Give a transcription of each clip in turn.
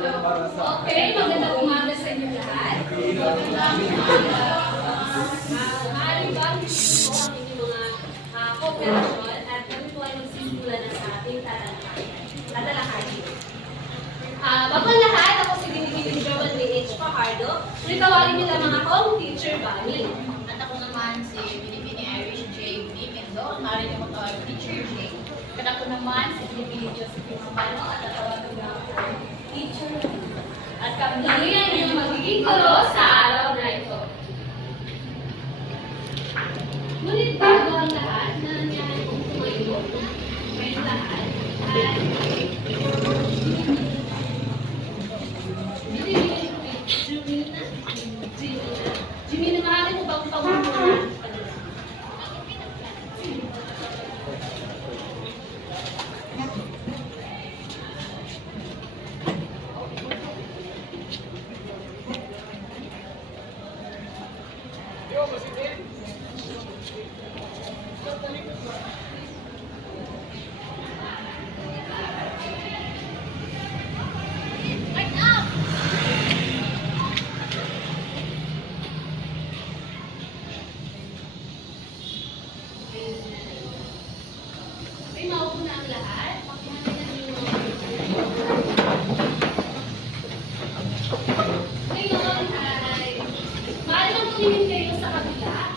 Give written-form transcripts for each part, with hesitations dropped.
Okay, magandang umaga sa inyo lahat. Maaaring ba gusto ko ang inyong mga kooperasyon at kami po ay magsisimula na sa ating tatalakayin. Bago ang lahat, ako si Binibini Jovan B.H. Fajardo. Tawagin niyo lamang akong Teacher Bami. At ako naman si Binibini Irish J. B. Mendo. Maaaring mo tawag Teacher J. At ako naman si Binibini Josephine Sabano. At tatawagan na ako Teacher B. At kami ay yung magiging guro sa araw na ito. Ngunit bago ang lahat, na nangyari kong tumayo, kayong lahat, at Jimmy, maaari mo bang pagmumulan? Okay, mauna ang lahat. Ngayon ay maaari bang tumingin kayo sa kabila,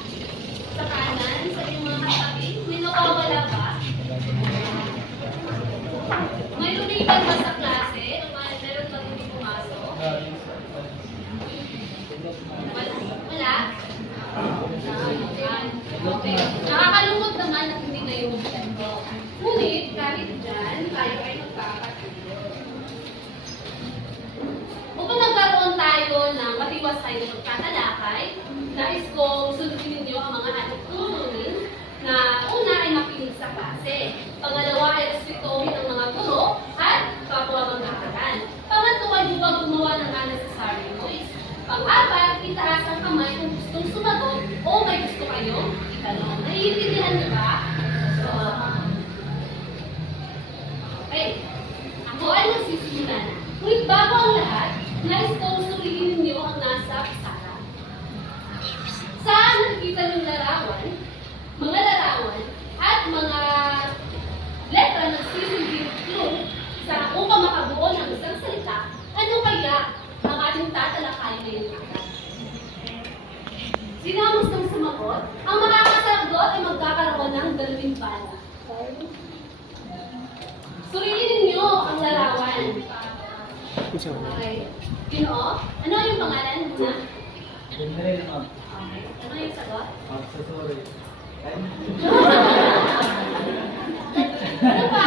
sa kanan, sa inyong mga katabi. May nawawala ba? May lumipan ba sa klase? O meron ba hindi pumasok? Wala? Okay. Nakakalungkot naman na hindi kayo magkano. Ngunit, kahit dyan, tayo ay magkakatulog. Upang magkaroon tayo ng matiwasay na pagkatalakay, nais kong sundin ninyo ang mga ating tutunin na una ay makinig sa klase. Pangalawa ay respetuhin ang mga guro at kapwa mag-aaral. Pangatlo ay huwag gumawa ng unnecessary noise. Pang-apat, itaas ang kamay kung gustong sumagot o may gusto kayong itanong. Naiintindihan niyo ba? Okay. Ako ay magsisimula na. Ngunit bago ang lahat, nais kong suriin ninyo ang nasa pisara. Saan nakikita ng larawan, mga larawan, at mga letra ng sisilbing clue sa upang makabuo ng isang salita, ano kaya ang ating tatalakay ngayong araw? Sino ang gustong sumagot? Ang makakasagot ay magkakaroon ng 2 bala. Suriin ninyo ang larawan. Okay. Sino? Ano yung pangalan muna? Okay. Ano yung sagot? Ano pa?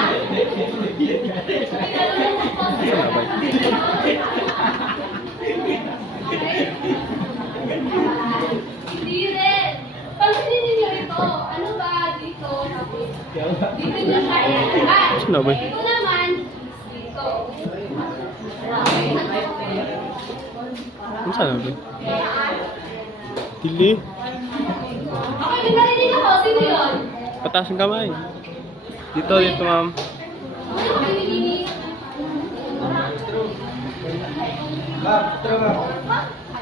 Hindi rin. Pansinin ninyo ito. Ano ba dito? Dito nyo siya ilalagay. Ito naman, dito. Ano saan natin? Dili. Okay, may narinig ako. Sino yun? Pataas ang kamay. Dito, ma'am.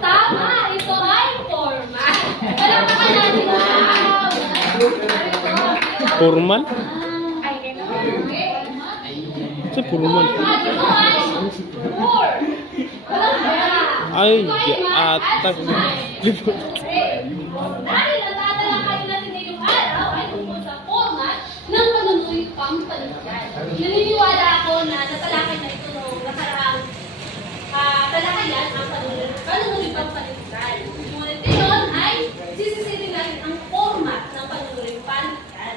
Tama! Ito ay formal. Walang nakalagin na. Formal? Sa formal. Ito ay four. Walang kaya. Ay, Ito ay atas. Dahil ang tatalakayin natin ngayong araw ay tungkol sa format ng panunulit pampalitan. Naniniwala ako na natalakay na ito noong nakaraang talakayan ang panunulit pampalitan. Ngunit ngayon ay sisisirin natin ang format ng panunulit pampalitan.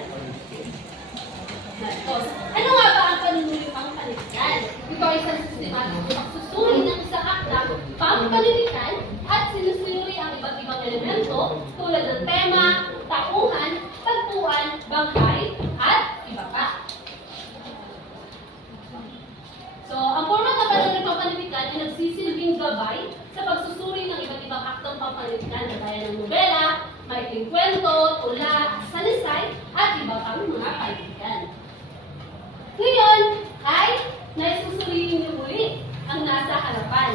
Ano nga ba ang panunulit pampalitan? Ito ay isang sistematik na pagsusuri ng isang akda pampalitan at sinusuri ang iba't ibang elemento tulad ng tema, tauhan, tagpuan, bangkay, at iba pa. So, ang format ng panunulit pampalitan ay nagsisilbing gabay sa pagsusuri ng iba't ibang aktong pampalitan gaya ng nobela, maikling kwento, tula, salisay, at iba pang mga palitan. Ngayon ay naisusuriin niyo muli ang nasa harapan.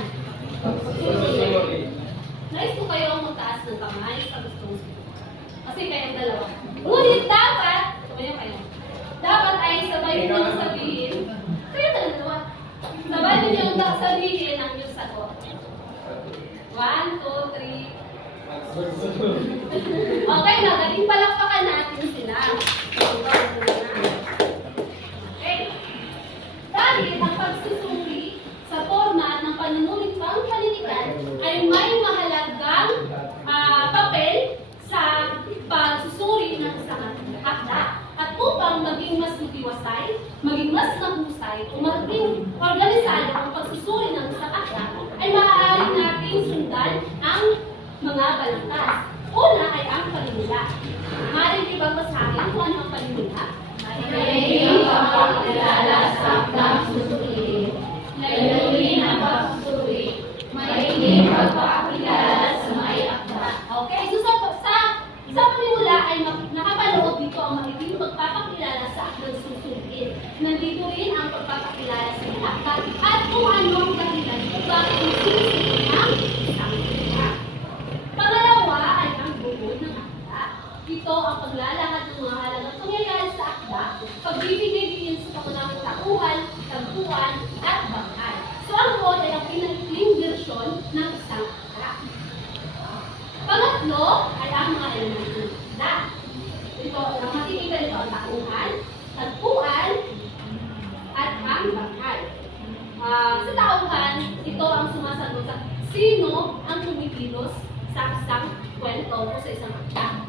Susunod. Nais ko kayo magtaas ng kamay sa gustong sumunod. Kasi kayong dalawa. Ngunit dapat, sabayan kayo, dapat ay sabay ninyo sabihin, kayo dalawa. Sabay ninyo sabihin ang inyong sagot. 1, 2, 3. Okay, magaling palakpakan natin sila. Okay. Dahil ang pagsusuri sa format ng panunulit pang panitikan ay may mahalagang papel sa pagsusuri ng isang akda. At upang maging mas matiwasay, maging mas mahusay, o maging organisado ang pagsusuri ng isang akda, ay maaari nating sundan ang mga balantas. Una ay ang panimula. Maaari di ba basahin kung ano ang panimula? Layunin ang pagkilala sa akdang susuriin. Layunin ang pagsusuri. Maiging pagpapakilala sa may akda. Okay, so sa panimula ay nakapaloob dito ang maiging pagpapakilala sa akdang susuriin. Nandito rin ang pagpapakilala sa may akda at kung ano ang dahilan kung bakit susuriin ang isang akda. Pangalawa ay ang buod ng akda. Ito ang paglalahad ng mga halagang pangyayari sa akda, pagbibigay din sa pangunahing tauhan, tagpuan, at bangkay. So ang buod ay ang pinaikling versyon ng isang akda. Pangatlo ay ang mga elemento ng akda. Ito ang makikita nito ang tauhan, tagpuan, at ang bangkay. Sa tauhan, ito ang sumasagot sa sino ang kumikilos sa isang kwento o sa isang akda.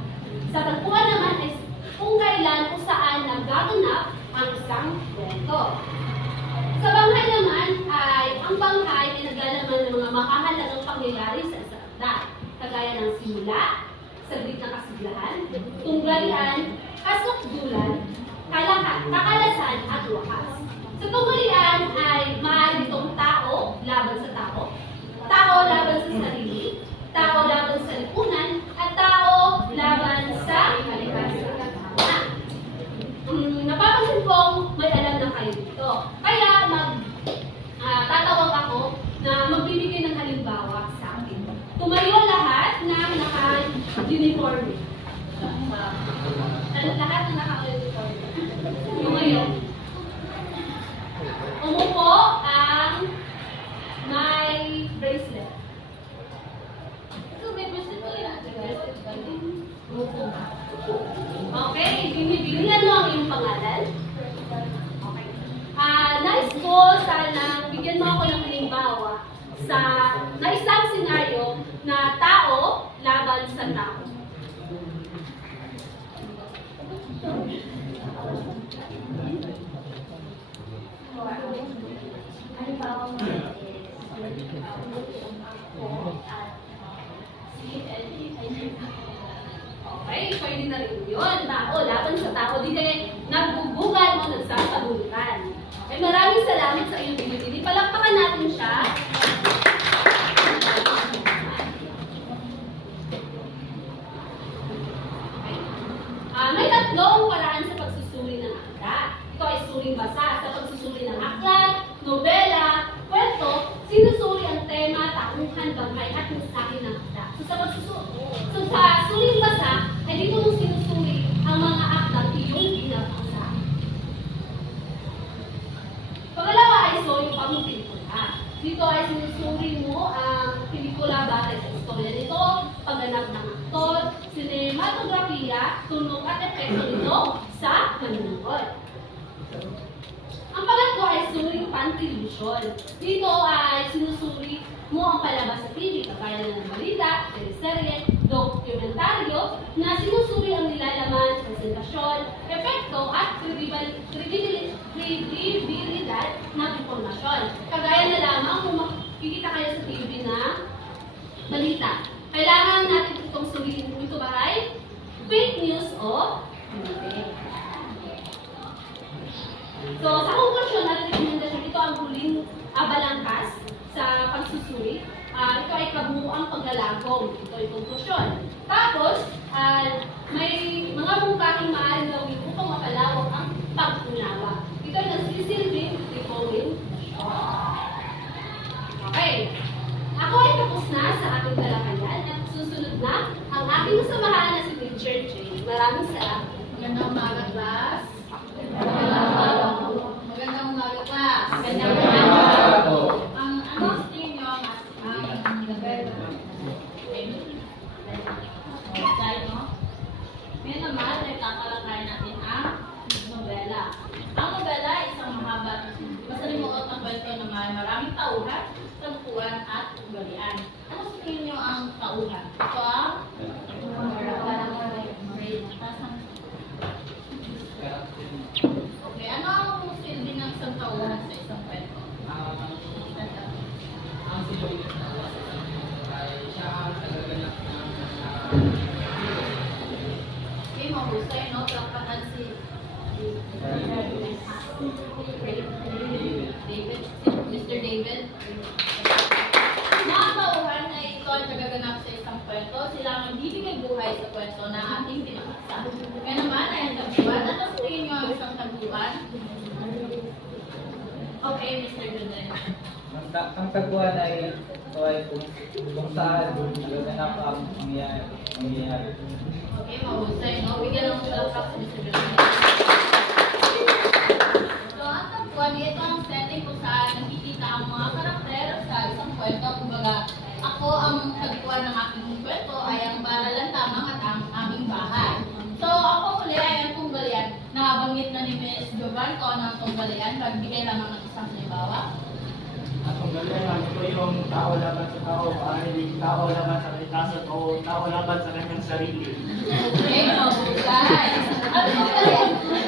Sa tagpuan naman ay kung kailan o saan nagaganap ang isang kwento. Sa banghay naman ay ang banghay ay naglalaman ng mga makahalagang pangyayari sa isang akda, kagaya ng simula, saglit na kasiglahan, tunggalian, kasukdulan, kakalasan at wakas. Sa tunggalian ay maaari itong tao laban sa tao, tao laban sa sarili, tao laban sa lipunan, at tao laban sa kalikasan. Napapansin kong may alam na kayo dito. Kaya tatawag ako na magbibigay ng halimbawa sa akin. Tumayo lahat ng naka-uniform. Lahat ng naka-uniform. Tumayo. Umupo ang may bracelet. Okay, binibilihan mo ang iyong pangalan. Okay. Nais ko sana bigyan mo ako ng halimbawa na isang senaryo na tao laban sa tao. Halimbawa mo Okay, pwede na rin yun. Tao, laban sa tao. Di kayo nagbubugan o nagsasabunutan. Okay, maraming salamat sa iyong binibili. Palakpakan natin siya. May tatlong paraan sa pagsusuri ng akda. Ito ay suring basa. Sa pagsusuri ng aklat, nobela, kwento, sinusuri ang tema, tauhan, bangkay, at mensahe ng akda. So sa suring basa, ay dito mo sinusuri ang mga akdang iyong binabasa. Pangalawa ay yung pang-pelikula. Dito ay sinusuri mo ang pelikula batay sa istorya nito, pagganap ng aktor, sinematografiya, tunog at epekto nito sa manunood. Ang pangatlo ay suring pan-television. Dito ay sinusuri mo ang palabas sa TV, kagaya ng balita, teleserye, dokumentaryo, na sinusuri ang nilalaman, presentasyon, epekto at kredibilidad ng impormasyon. Kagaya na lamang kung makikita kayo sa TV na balita. Kailangan natin itong suriin kung ito ba ay fake news o hindi. So, sa konklusyon at rekomendasyon, ito ang huling balangkas sa pagsusuri. Ito ay kabuuang paglalagong. Ito ay konklusyon. Tapos, may mga mungkahing maaaring gawin upang mapalawak ang pag-unawa. Ito ay nagsisilbing recalling. Okay. Magandang umaga po. Ang ano sa tingin nyo ang novela? Dahil no? Ngayon naman, ay tatalakayin natin ang nobela. Ang nobela ay isang mahaba, masalimuot na kwento na maraming tauhan, tagpuan at ugalian. Ano sa tingin nyo ang tauhan? Ito ang okay, ano ang silbi ng isang tauhan sa isang kwento? Okay, mahusay, no? Palakpakan si David, Mr. David. Mga tauhan ay ito ang nagaganap sa isang kwento. Sila ang nagbibigay buhay sa kwento na ating pinakasa. Kaya naman ay ang tagpuan. At ang tingin nyo ang isang tagpuan? Okay, Mr. Judel. Ang tagpuan ay ito ay kung saan nagaganap ang mangyayari. Okay, mahusay, no? Bigyan ng palakpak sa Mr. Judel. So, ang tagpuan, ito ang setting kung saan nakikita ang mga karakter sa isang kwento. Kumbaga, ako ang tagpuan ng aking kwento ay ang paralan lamang at ang aming bahay. So, ako muli ay ang tunggalian. Nabanggit na ni Ms. Jovan kung ano ang tunggalian. Magbigay lamang ng isang halimbawa. At kung ganyan, ito yung tao laban sa tao, pakilig, tao laban sa kalikasan o tao laban sa kanyang sarili. Okay, mahusay.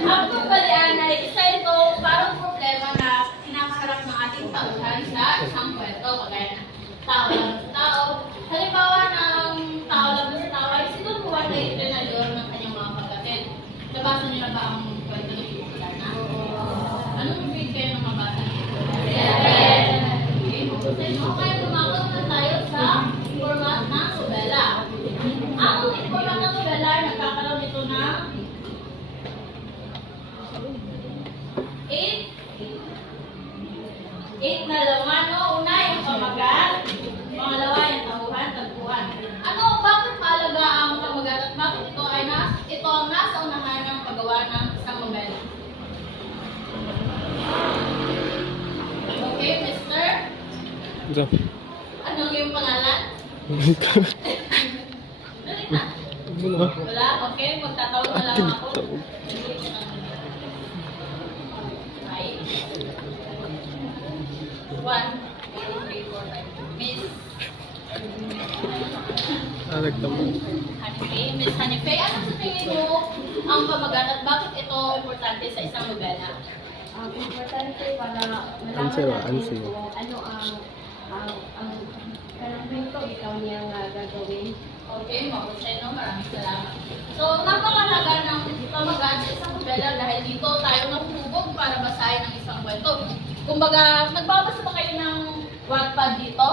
Ang tunggalian ay isa ito parang problema na kinakaharap ng ating tauhan sa isang kwento. Kagaya ng tao laban sa tao. Halimbawa ng tao laban sa tao ay sinubuhan na itrenador ng kanyang mga kapatid. Nabasa niyo na ba ang kwento ng Pilipina? Anong ibig kayo ng mabasa nito? Okay, kaya tumakot na tayo sa format ng novela. Ang format ng novela ay nagkakaroon nito ng 8 na laman, no? Una yung pamagat, pangalawa yung tauhan, tagpuan. Ano, bakit mahalaga ang pamagat at bakit ito ang nasa unahan ng paggawa ng isang novela? Okay, mister? Ano yung pangalan? Dali na. Wala? Okay, magtatawag na lang ako. Right. 1, 2, 3, 4, 5. Miss Hanife. Miss Hanife, ano sa tingin mo ang pamagat at bakit ito importante sa isang nobela? Ang importante para malaman Answer, natin answer. kung ano ang kanang kwento ikaw niyang gagawin. Okay, mahusay, no? Maraming salamat. So, napakalaga ng pamagat sa isang nobela dahil dito tayo nahuhubog para basahin ang isang kwento. Kumbaga, nagbabasa ba kayo ng Wattpad dito?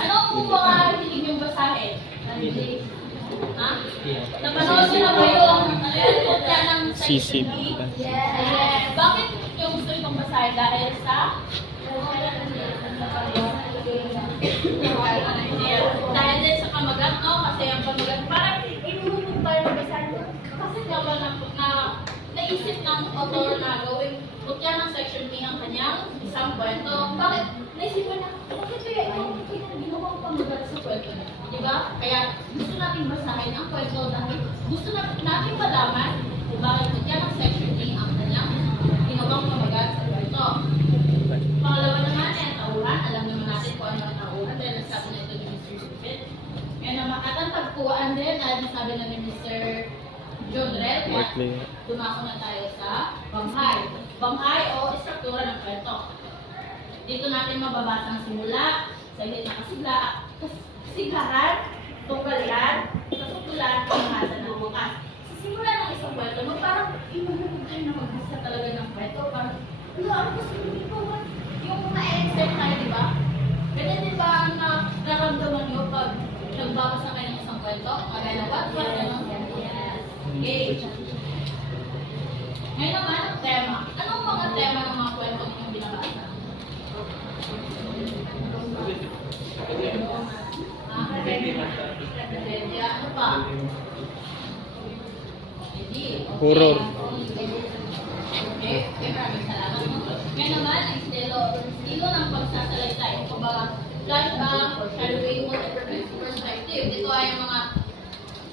Ano ang mga hilig yung basahin? Ha? Napanood niyo na ba yung kopya ng Sisig. Bakit yung gusto itong basahin? Dahil sa dahil din sa kamagat, no? Kasi ang pamagat, parang inuhubog tayo na basahin. Kasi naman naisip ng author na gawing kopya ng section B ang kanyang isang kwento. Bakit? Naisipan na, bakit kaya itong ginawang pamagat sa kwento niya? Diba? Kaya gusto natin basahin ang kwento dahil gusto natin malaman kung bakit kopya ng section B ang kanyang ginawang pamagat sa kwento. Pangalawa naman ay ang tauhan. Alam naman natin kung ano ang tauhan dahil nasabi na ito ni Mr. Stupid. Kaya naman, at ang tagpuan din, dahil nasabi na ni Mr. John Rel, kaya dumako na tayo sa banghay. Banghay o istruktura ng kwento. Dito natin mababasa ang simula, saglit na kasiglahan, tunggalian, kasutulan, pangasan ng bukas. Sa simula ng isang kwento, parang inuhubog kayo na magbasa talaga ng kwento. Parang, ano gusto nyo yung na-excite tayo, di ba? Ganyan din ba ang nararamdaman nyo pag nagbabasa kayo ng isang kwento? Kagaya na Wattpad, gano'n? Okay. Ngayon naman ang tema. Anong mga tema ng mga kwento yung binabasa? Ano pa? Hindi. Horror. Okay, maraming salamat. Ngayon Ngayon naman, ang estilo ng pagsasalaysay o kumbaga flashback, foreshadowing, multiple perspective. Ito ay ang mga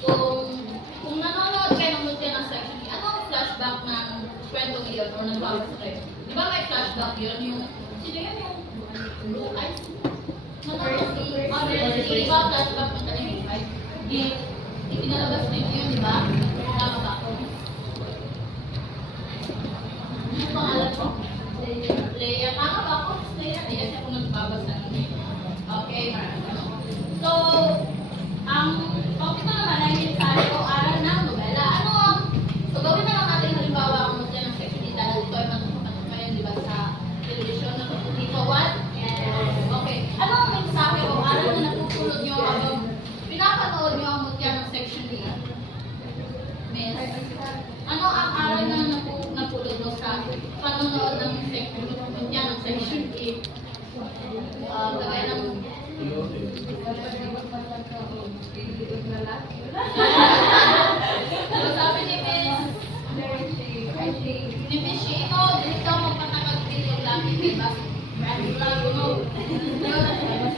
kung nanonood kayo ng multi ng section, ano ang flashback ng kwento yun o nagbabasa kayo? Di ba may flashback yun? Yung, sino yun yung blue eyes? Nanonood si di ba flashback ng kanina yung eyes? Ipinalabas din yun, di ba? Tama ba? Ano pangalan ko? Leia. Tama ba ako? Leia. Leia siya kung nagbabasa ng okay. So, ang topic na naman ay mensahe o aral ng nobela. Ano? So, gawin na lang natin halimbawa ang mutya ng section dito. Ito ay matutupad di ba sa television na dito. What? Okay. Ano ang mensahe o aral na natutulog nyo habang pinapanood nyo ang mutya ng section dito? Miss? Ano ang aral na napulot mo sa panonood ng section mutya ng section 8? Gawin ng sabi ni Miss Shino, dito magpatakag dito lapit kay Bas Brando mo.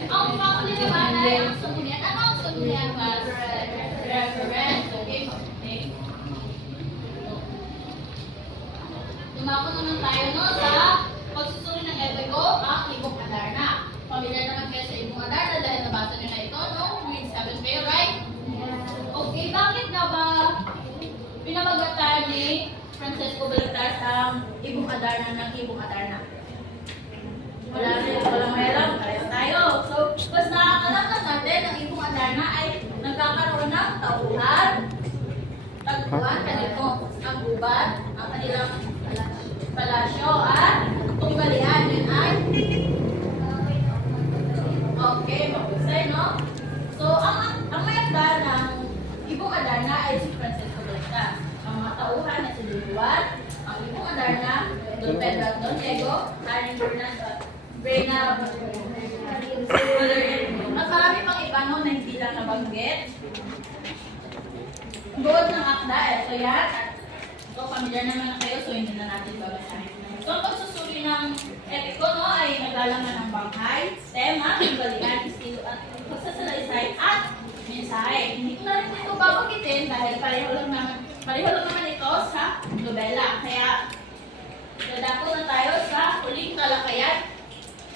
Ang pakuli naman ay ang samunian. Ano ang samunian, Bas? Reference. Okay. Dumako naman tayo no, sa pagsusuri ng epiko, ang Ibong Adarna. Pamilyar naman kayo sa Ibong Adarna dahil nabasa nyo na ito, no? Grade 7 kayo, right? Okay, bakit nga ba pinamagatan ni Francesco Baltar ang Ibong Adarna ng Ibong Adarna? Walang meron, pareho tayo. So, mas nakakalam na natin ang Ibong Adarna ay nagkakaroon ng tauhan, tagpuan, ganito, ang gubat, ang kanilang palasyo at tunggalian. Yun ay okay, mapusay, no? So, ang mayagda ng Ibong Adarna ay si Francesco Baltar. Ang mga tauhan na si Luluan, ang Ibong Adarna, Don Pedro at Don Diego, Harry Brena, at marami pang iba no, na hindi lang nabanggit. Buod ng akda, ito yan. So, pamilyar naman na kayo, so hindi na natin babasahin. So, ang pagsusuri ng epiko, no, ay naglalaman ng banghay, tema, balian, estilo, at pagsasalaysay, at mensahe. Hindi ko na rin ito babagitin dahil pareho lang naman ito sa nobela. Kaya, dadako na tayo sa huling talakayan.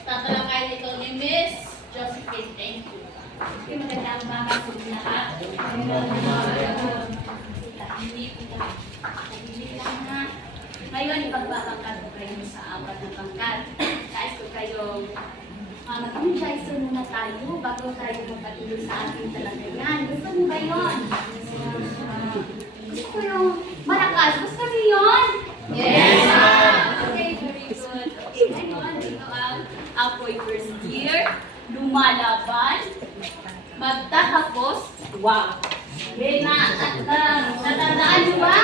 Tatalakayan ito ni Miss Josephine. Thank you. Okay, magandang umaga sa inyo lahat. Ngayon, ipagbabangkad ko kayo sa apat na bangkad. Nais ko kayo mag-enjoy muna tayo bago tayo magpatuloy sa ating talakayan. Gusto mo ba yun? Gusto ko yung malakas. Gusto mo yun? Yes, Okay, very good. Okay, ngayon, dito ang apoy first year, lumalaban, magtatapos, wow. Okay, natandaan nyo ba?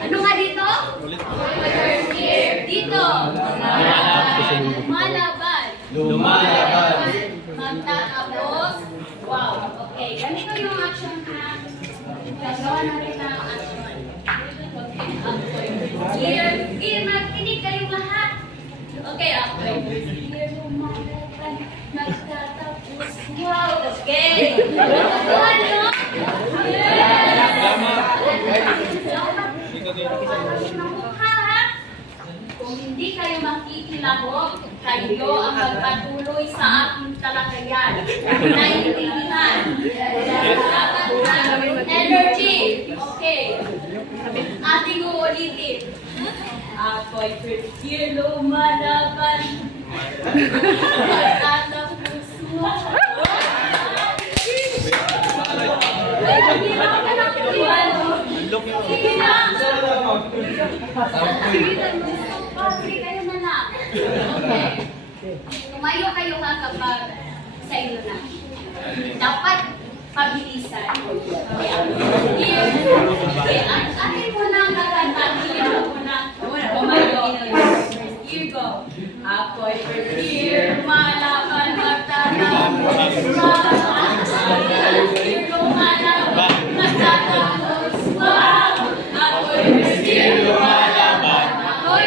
Ano nga dito? First year. Dito. Lumalaban. Magtatapos. Wow. Okay. Ganito yung action ha. Gagawa natin ang action. Okay. Here. Here. Magkinig kayong lahat. Okay. Okay. Here. Lumalaban. Magtatapos. Wow. Okay. Ano? Kung hindi kayo makikilahok, kayo ang magpatuloy sa aking talakayan. Naintindihan. Energy. Okay. Ating uulitin. Ako'y first year lumalaban. Magtatapos mo. Ay, hindi na ako nakikita. Sige na. Sige na. Sige kayo na lang. Okay. Tumayo kayo ha kapag sa inyo na. Dapat pabilisan. Okay. Atin mo na ang kakanta. Here mo na. Tumayo. Here go. Ako'y first year. Malaban magtatapos. Here lumalaban. Magtatapos. Ako'y first year. Lumalaban. Ako'y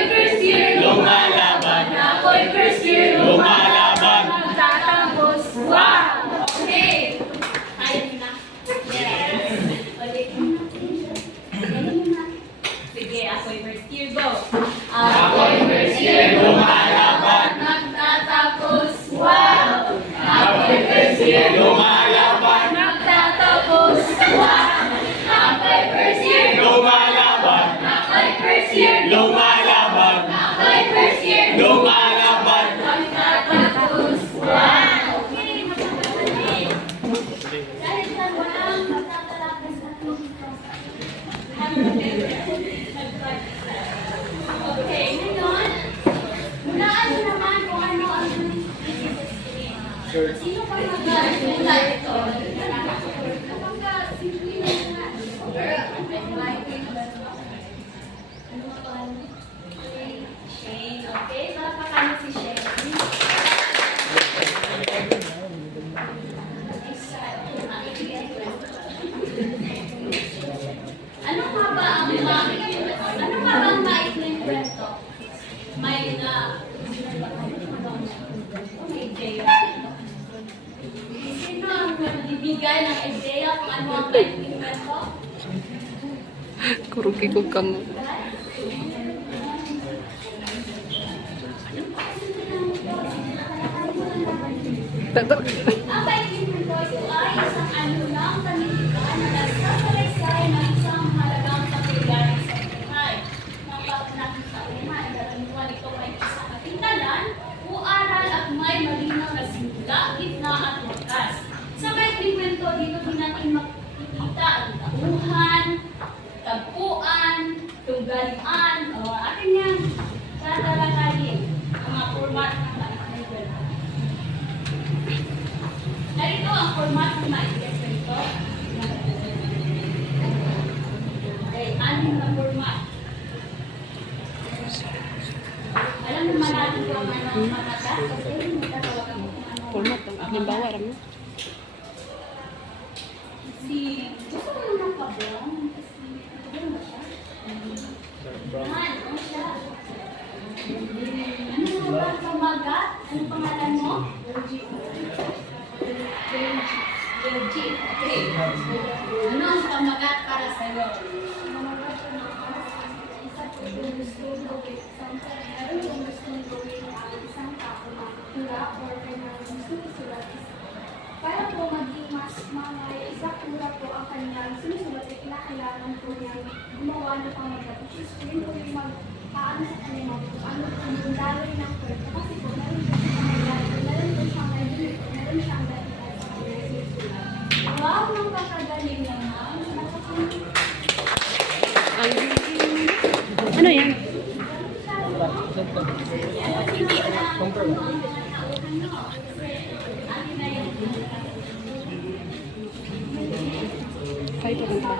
Sino pa mag-aaral ito? Kapag simple na Shane, okay? Palakpakan mo si Shane. Ano nga ba ang maikling kwento? May idea. Sino ang nagbibigay ng idea kung ano ang maikling kwento? Kurugi ko kamo. Ang maikling kwento ay isang lang panitikan na nagsasalaysay ng isang mahalagang pangyayari sa buhay. Napakalaking sa una ay karaniwan ito ay isang katindalan o aral at may malinaw na simula, gitna at wakas. Sa maikling kwento, dito din natin makikita ang tauhan, tagpuan, tunggalian, o atin yan, tatalakayin ang mga format ng maikling kwento. Narito ang format ng maikling kwento. Okay, anim na format. Alam naman natin kung ano ang matagas, kasi magtatawagan mo kung ano. Format ang halimbawa ram mo. Gusto mo ng pabong? Ano ba siya? Ano siya? Ano nga ba ang pamagat? Ano pangalan mo? Yoji. Okay. Ano ang pamagat para sa'yo? Pamagat para sa isa po yung gusto gawin isang meron yung gusto gawin ang isang tao na tula or kanyang gusto isulat para po maging mas mamay, isa pura po ang kanyang sinusulat ay kinakailangan po niyang gumawa ng pamagat. Which is yun po yung paano sa kanya ano po yung daloy ng kwento. Kasi po meron po siyang pamagat, meron po siyang ganito, meron siyang ganito sa kanyang sinusulat. Wow, napakagaling naman. Ano yan? Kaya pa rin ba?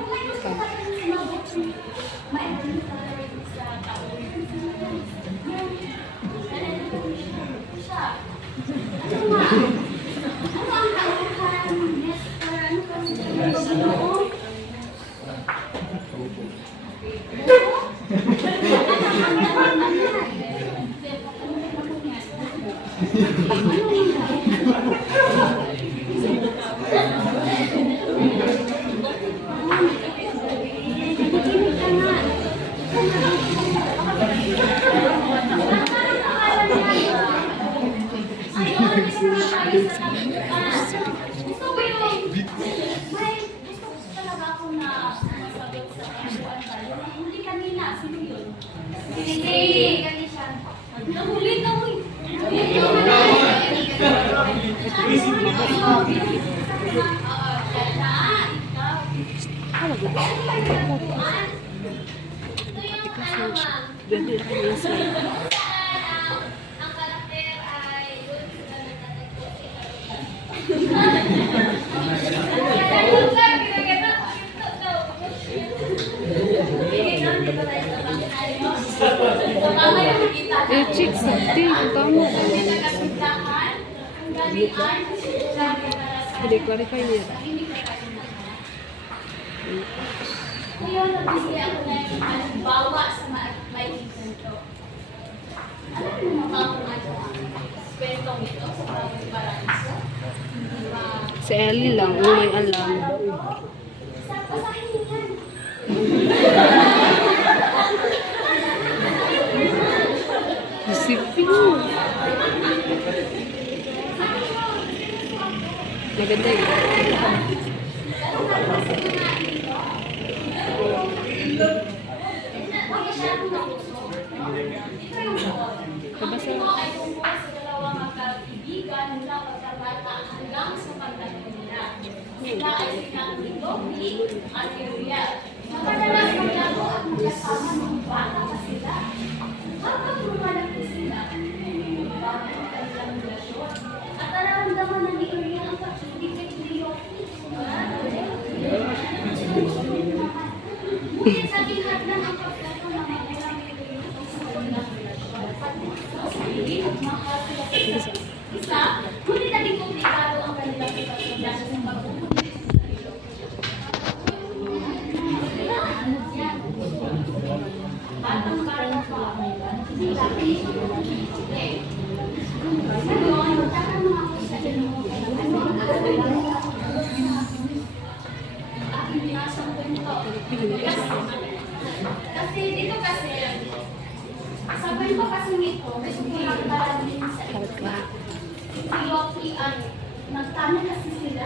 Dali lang yung slide. Ang karakter ay doon sila nagtatagpo Eh, chicks, sakti. Kamu. Hindi, clarify niya. Ngayon, nagbigay ako na yung halimbawa sa may kwento. Alam mo naman kung ano ang kwentong ito sa Bawang Paraiso? Si Ellie lang, may alam. Sa pasahingan. Isipin. Maganda yun. Kabasa. Ito ay tungkol sa dalawang magkaibigan mula pagkabata hanggang sa pagtanda nila. Sila ay sinang Toby at Uriel. Madalas maglago at magkasama ng bata pa sila. Habang lumalaki sila, bago ang kanilang relasyon at nararamdaman na Isa, ngunit naging komplikado ang kanilang sitwasyon dahil sa pagpupulis sa sarili. Yan. Batang-bata pa. Ngayon, magtatanong ako sa inyo kung ano ang aking binasang kwento. Kasi dito kasi, sa kwento kasi nito, gusto ko lang dalawin sa inyo. Si Loki ay nagtanong kasi sila.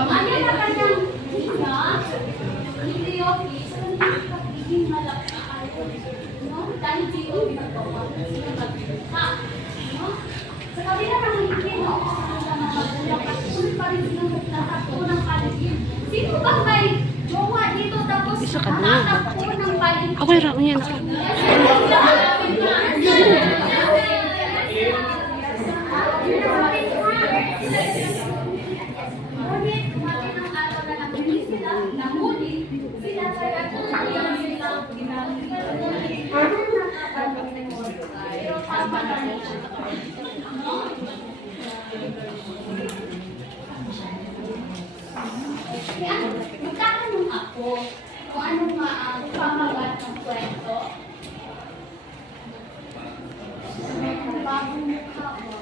Ano na kanyang hina, ni Loki, sa kanyang pagiging malakay. No? Dahil si Loki nagbawa sila magkita. No? Sa kabila ng hindi, no? Sa mga magulang, at tuloy pa rin silang nagtatakbo ng paligid. Sino bang may jowa dito tapos natatakbo ng paligid? Ako lang yan. Magtatanong ako kung ano nga ang pamagat ng kwento. Bagong mukha ko.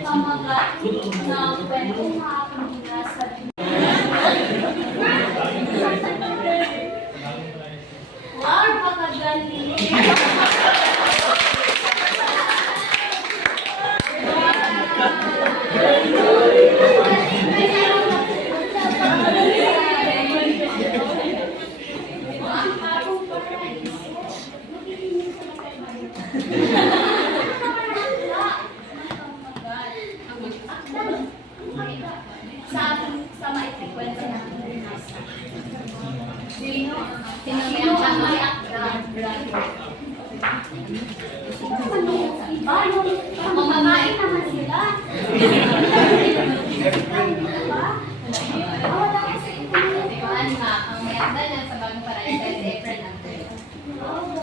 Pamagat ng kwento nga akong binasa. Wow, pakagaling! Sa maikling kwento na binasa. Sino ang may akda? Iba yung mamamain naman sila. Wala kasi Diyan nga, ang may akda niya sa bagong paraan sa April after.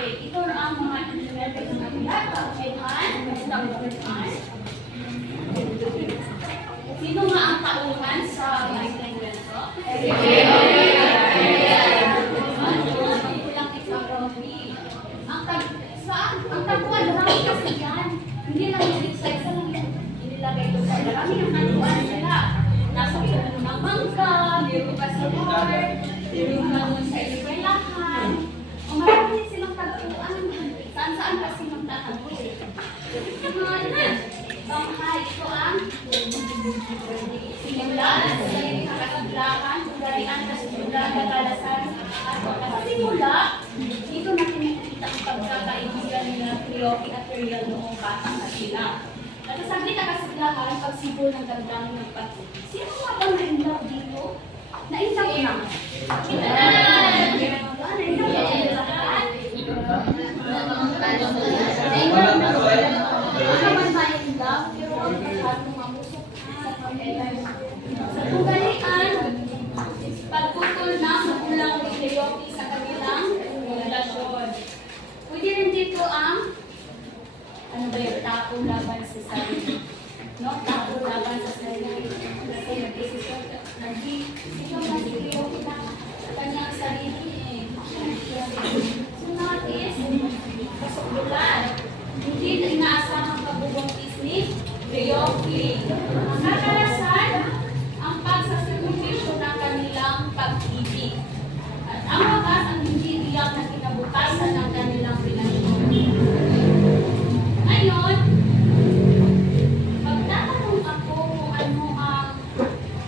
ito na ang mga implemented na pinata. Sino nga ang tauhan sa maikling kwento? Kulang isang Rofi. Ang taguan lang kasi yan. Hindi lang yung sa isa lang yung inilagay ko sa marami ng taguan sila. Nasa ulo ng mga bangka, meron pa sa bar, meron pa sa eskwelahan. O marami silang taguan. Saan-saan kasi magtatago eh. Banghay, ito ang simulan, sarili kakasaglakan, ugalian, kasundulan, kagalasan, at simula, dito natin nakikita ang pagkakaibigan nila Cleopi at Ariel noong batang na sila. At sa saglit na kasaglakan, pagsibol ng damdamin ng pag- Sino nga ba na-inlove dito? Na-inlove na? Sa tungalian, pagputol na magulang ni Cleopi sa kanilang relasyon. Pwede rin dito ang ano ba yung tako laban sa sarili. No? Tako laban sa sarili. Kasi nag-isip sino na si Cleopi na sa kanyang sarili eh. So notice, kasukdulan. Hindi na inaasahang pagbubuntis ni Cleopi. Ang kakalasan, ang pagsasakripisyo ng kanilang pag-ibig. At ang wakas, ang hindi tiyak na kinabukasan ng kanilang relasyon. Ngayon, magtatanong ako kung ano ang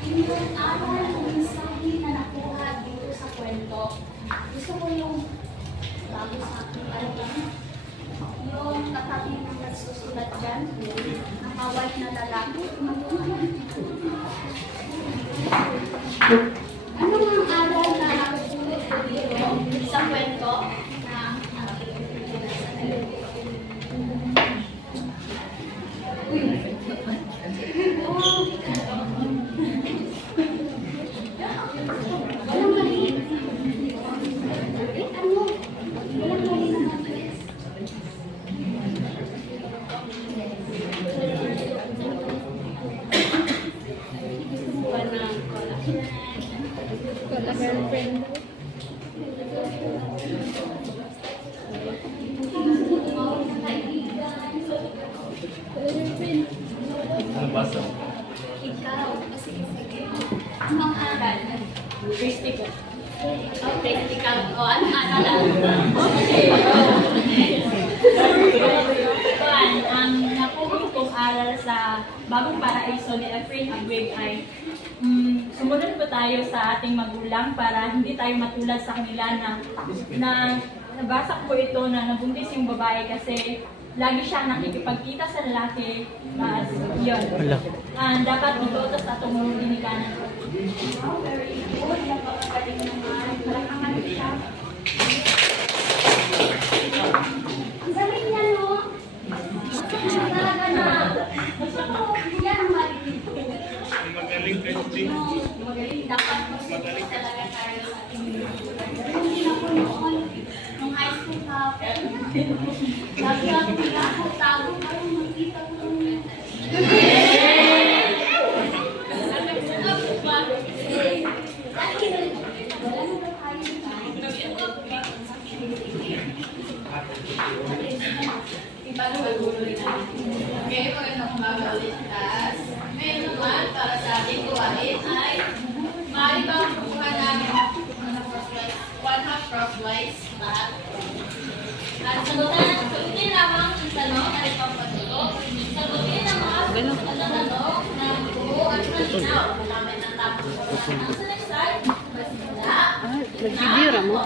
inyong aral o mensahe na nakuha dito sa kwento. Gusto ko yung bago sa aking alam. Yung nagsusulat dyan. Mga white na lalaki. Ano ang aral na nasusulat ko dito sa kwento na walang mali. Ano? Walang mali naman. Ikaw, sige. Anong aral? Practical. Practical. O, anong aral? Ang napulong kong aral sa Bagong Paraiso ni Efrain Abweg ay sumunod po tayo sa ating magulang para hindi tayo matulad sa kanila na nabasa ko ito na nabuntis yung babae kasi lagi siyang nakikipagkita sa lalaki. Yun. Dapat ito sa atong dinikanan. Very good. Napakagaling naman. Malakangan siya. Ang galing niya, no? Talaga na. Yan ang malilito. Magaling Christy. Magaling. Dapat magaling talaga tayo sa ating hindi na po noon. Nung high school ka, lagi ako tago parang makita ko nung Okay, magandang umaga ulit, class. Ngayon naman, para sa ating gawain ay maaari ba ang kukuha ng 1/2 crosswise lahat? At sagutin lamang ang tanong na itong patulo. Sagutin ang mga tanong ng buo at malinaw. Malamit ang tapos ang seleksay, masimula, nagbibira mo?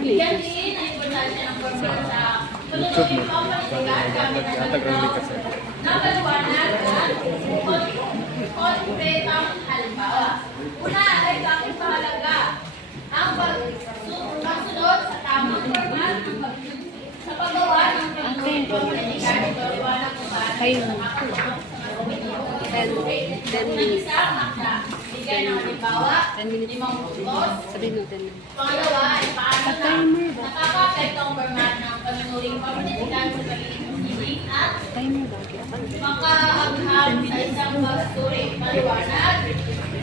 bigyan din ang importansya ng formal sa patuloy pang palitigan gamit ang napaliwanag at konkretang halimbawa. Una ay bakit mahalaga ang pagsunod sa tamang format sa paggawa ng pagpapalitigan. Ito, liwanag kung paano Ten minutes. isang akda. Bigyan ng halimbawa, 10 minutes. 5 puntos. Sabihin mo 10 minutes. Pangalawa ay paano na nakaka-apektong format ng paminuling pamilitikan sa pagiging hilig at Timer lagi. makaagham sa isang pagturi. Maliwanag.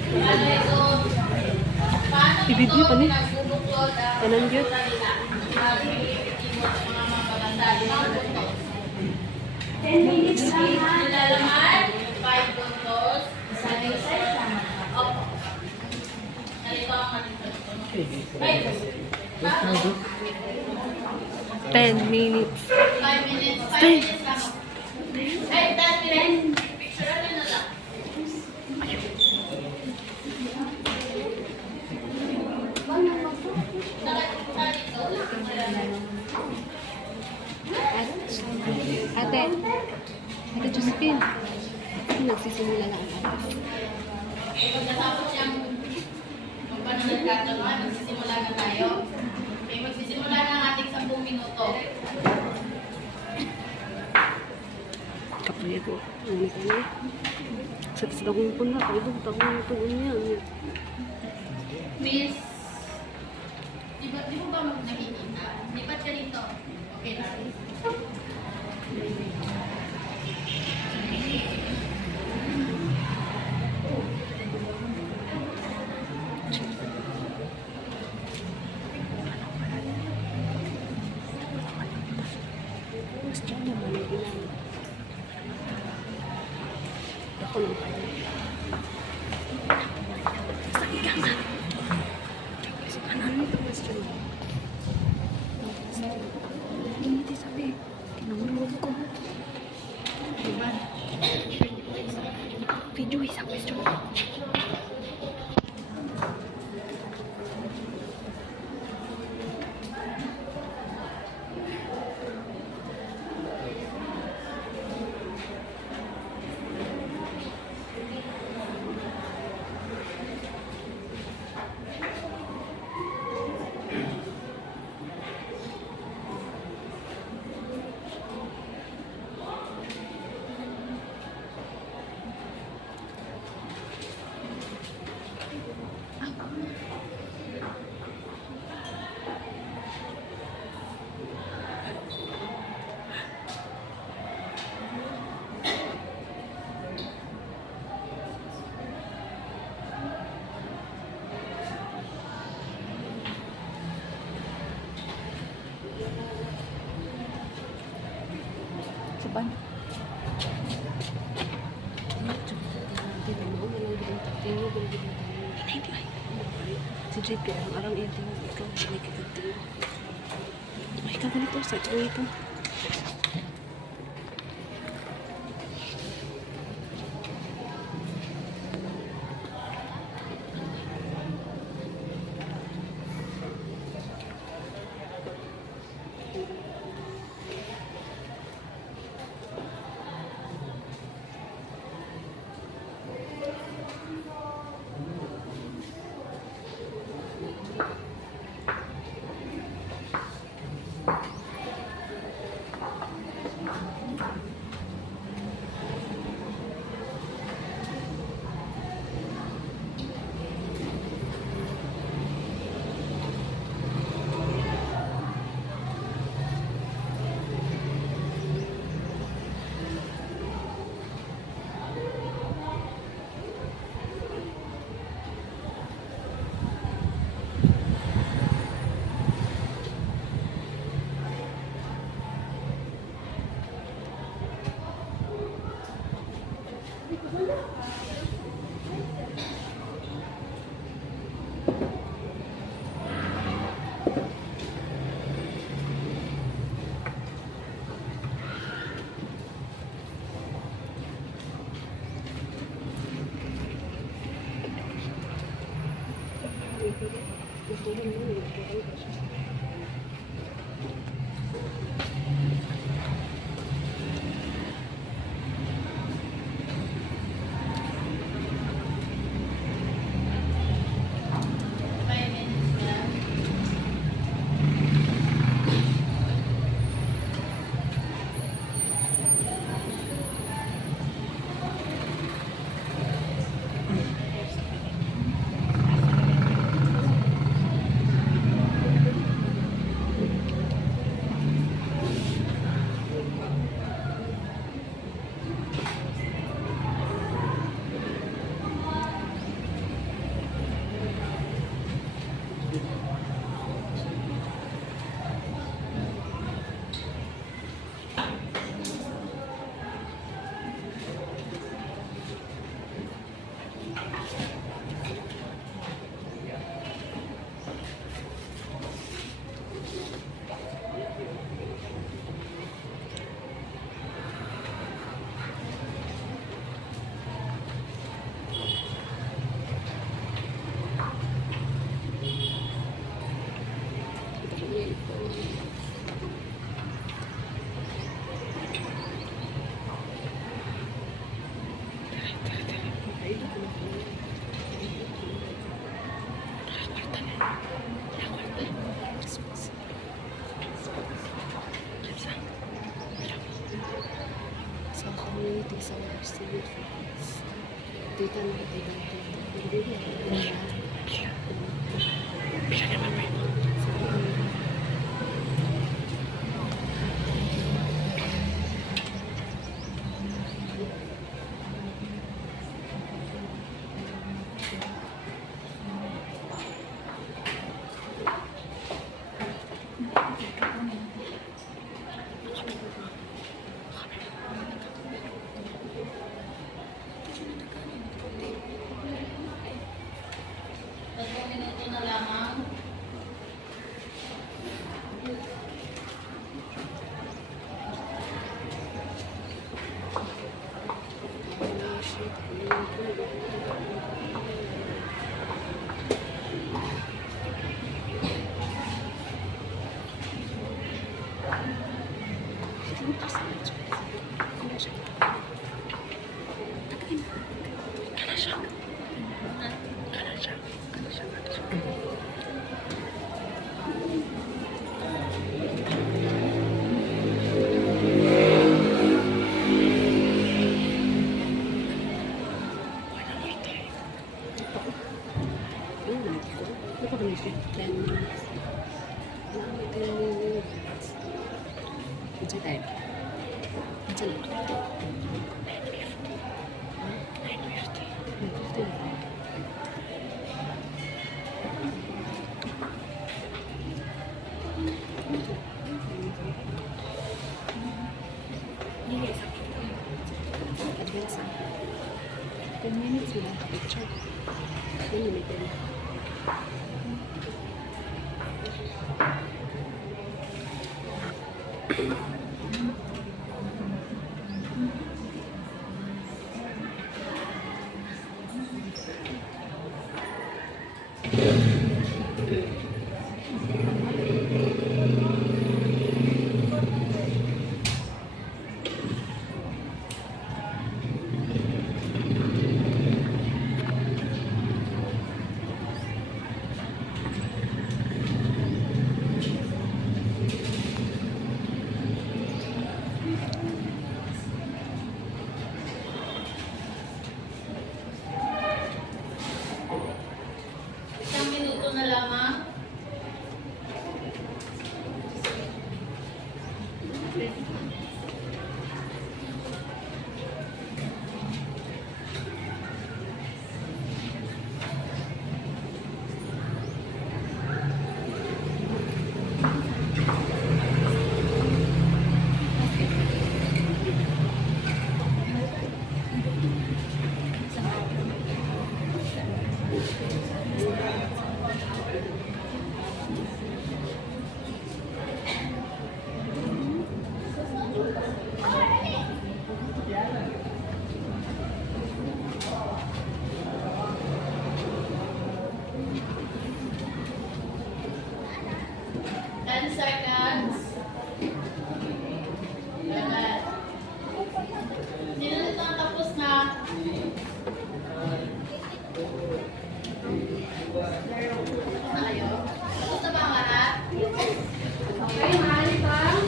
Paano ito? Paano I-video pa ni? nagbubuklod ang Tanan yun? kultura nila? Magiging epektibo sa mga magaganda. 5 puntos. 10 minutes lang ha. Nilalaman, 5 puntos. Isa-isa. Opo. Narito ang ating pagtutulong. 10 minutes. 5 minutes. 5 minutes lang. Ay, 10 minutes. Picture na lang. Ate. Ate Josephine. Nagsisimula na ang atas. Okay, pagkatapos niyang magpanunod katanungan, magsisimula na tayo. Okay, magsisimula na ang ating 10 minuto. Kapuya ko. Ano ka na? Sa tasdakong po na. Ay, doon. Takong ito niya. Miss, di mo ba nakikita? Lipat ka dito. Okay na. Mas dyan naman ang ginagawa. Ako lang pala. Sa ikaw. Sa kanan nito, mas dyan. Hindi sabi. Tinamulog ko. Video isang question. pan. Si Jade kaya ang arang iya tingin ikaw. May kikagtingin. Ay, ikaw ganito. Sa ito. Sa community, sa student friends. Dito na dito. 10 minutes lang. Picture. Yun, may 10. Isang minuto na lamang. Seconds. Ganun. Sino nito ang tapos na? Tapos na kayo? Tapos na ba ang lahat? Okay, maaari bang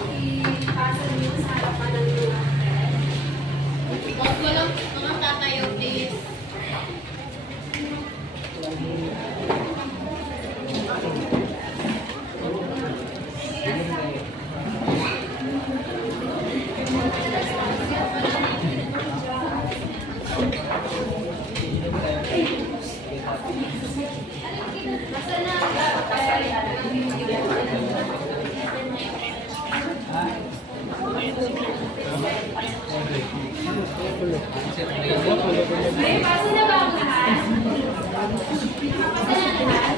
ipasa niyo sa harapan ng mga friend? Huwag walang mga tatayo, please. Nasaan na ang dapat may pasa na ba ang lahat? Nakapasa na ang lahat?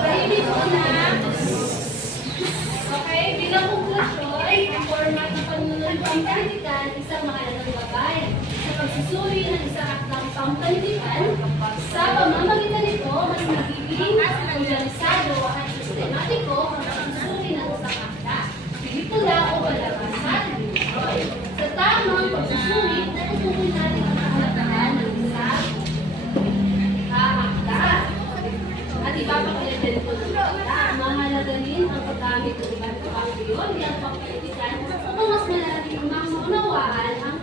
Ready po na. Okay, bilang konklusyon, ang format ng panunod pangkalitan, isang mahalagang gabay sa pagsusuri ng isang aklang pangkalitan. Sa pamamagitan nito, mas magiging organisado at sistematiko ang pagsusuri ng isang akla. Pelikula o palabas sa tamang pagsusuri, natutukoy natin ang kahalagahan ng isang akla. At ipapakilala ko ng akla. Mahalaga rin ang paggamit ng iba't ibang teorya at pagkakitikan upang mas malaking maunawaan ang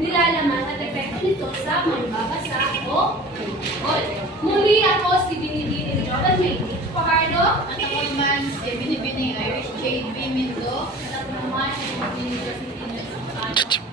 nilalaman at epekto nito sa magbabasa o all. Muli ako si Binibini Jordan May Fajardo. At ako naman si Binibini Irish Jade B. Mindo. At ako naman si Binibini Jordan May